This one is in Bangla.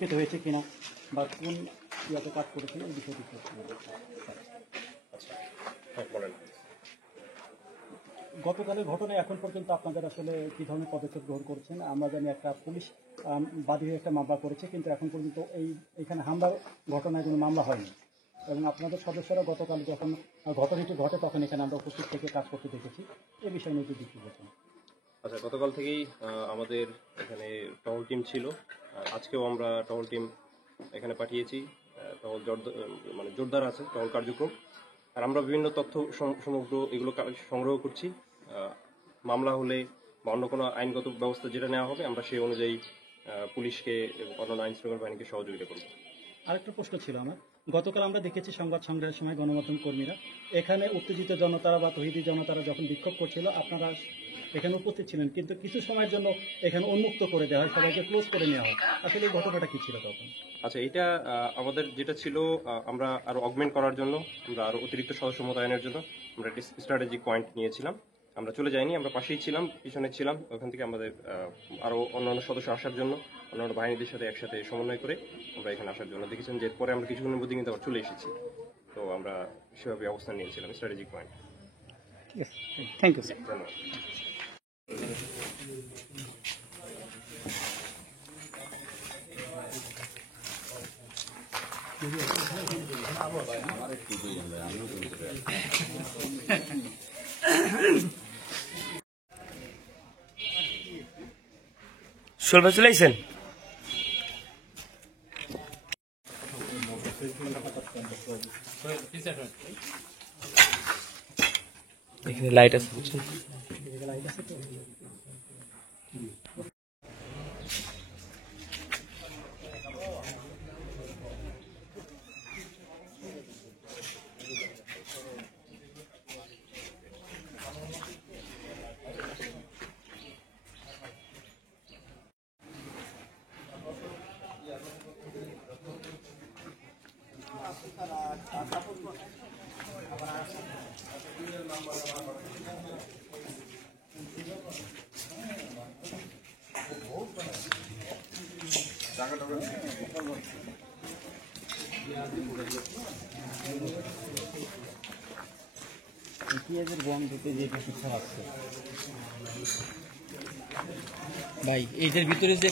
পেতে হয়েছে কিনা বা কোন ইয়াতে কাজ করেছে এই বিষয়টি গতকালের ঘটনায় এখন পর্যন্ত আপনাদের আসলে কী ধরনের পদক্ষেপ গ্রহণ করছেন? আমরা জানি একটা পুলিশ বাদী হয়ে একটা মামলা করেছে, কিন্তু এখন পর্যন্ত এইখানে হামলার ঘটনায় কোনো মামলা হয়নি এবং আপনাদের সদস্যরা গতকাল যখন ঘটনাটি ঘটে তখন এখানে আমরা উপস্থিত থেকে কাজ করতে দেখেছি। এই বিষয় নিয়ে যদি বলছেন। আচ্ছা, গতকাল থেকেই আমাদের এখানে টহল টিম ছিল। আজকেও আমরা টহল টিম এখানে পাঠিয়েছি। টহল জোরদার আছে টহল কার্যক্রম। আর আমরা বিভিন্ন তথ্য সমগ্র এগুলো সংগ্রহ করছি। মামলা হলে বা অন্য কোনো আইনগত ব্যবস্থা যেটা নেওয়া হবে আমরা সেই অনুযায়ী পুলিশকে এবং অন্যান্য আইন শৃঙ্খলা বাহিনীকে সহযোগিতা করব। আরেকটা প্রশ্ন ছিল আমার, গতকাল আমরা দেখেছি সংবাদ সংগ্রহের সময় গণমাধ্যম কর্মীরা এখানে উত্তেজিত জনতারা বা তৌহিদি জনতারা যখন বিক্ষোভ করছিল আপনারা এখানে উপস্থিত ছিলেন, কিন্তু কিছু সময়ের জন্য এখানে উন্মুক্ত করে দেওয়া হয়, সবাইকে ক্লোজ করে নেওয়া হয়। আসলে এই ঘটনাটা কি ছিল তখন? আচ্ছা, এটা আমাদের যেটা ছিল, আমরা আরো অগমেন্ট করার জন্য, আমরা আরো অতিরিক্ত সদস্য মোতায়েনের জন্য আমরা একটি স্ট্র্যাটেজিক পয়েন্ট নিয়েছিলাম। আমরা চলে যাইনি, আমরা পাশেই ছিলাম, পিছনে ছিলাম। ওখান থেকে আমাদের আরো অন্যান্য সদস্য আসার জন্য অন্যান্য বাহিনীদের সাথে একসাথে সমন্বয় করে আমরা এখানে আসার জন্য দেখেছেন যে পরে আমরা কিছুক্ষণের মধ্যে কিন্তু আবার চলে এসেছি। তো আমরা সেভাবে অবস্থান নিয়েছিলাম strategic point. Thank you sir. ধন্যবাদ। শোল চলে আইছেন? এখানে লাইট আছে বুঝছেন? ভাই এইটার ভিতরে যে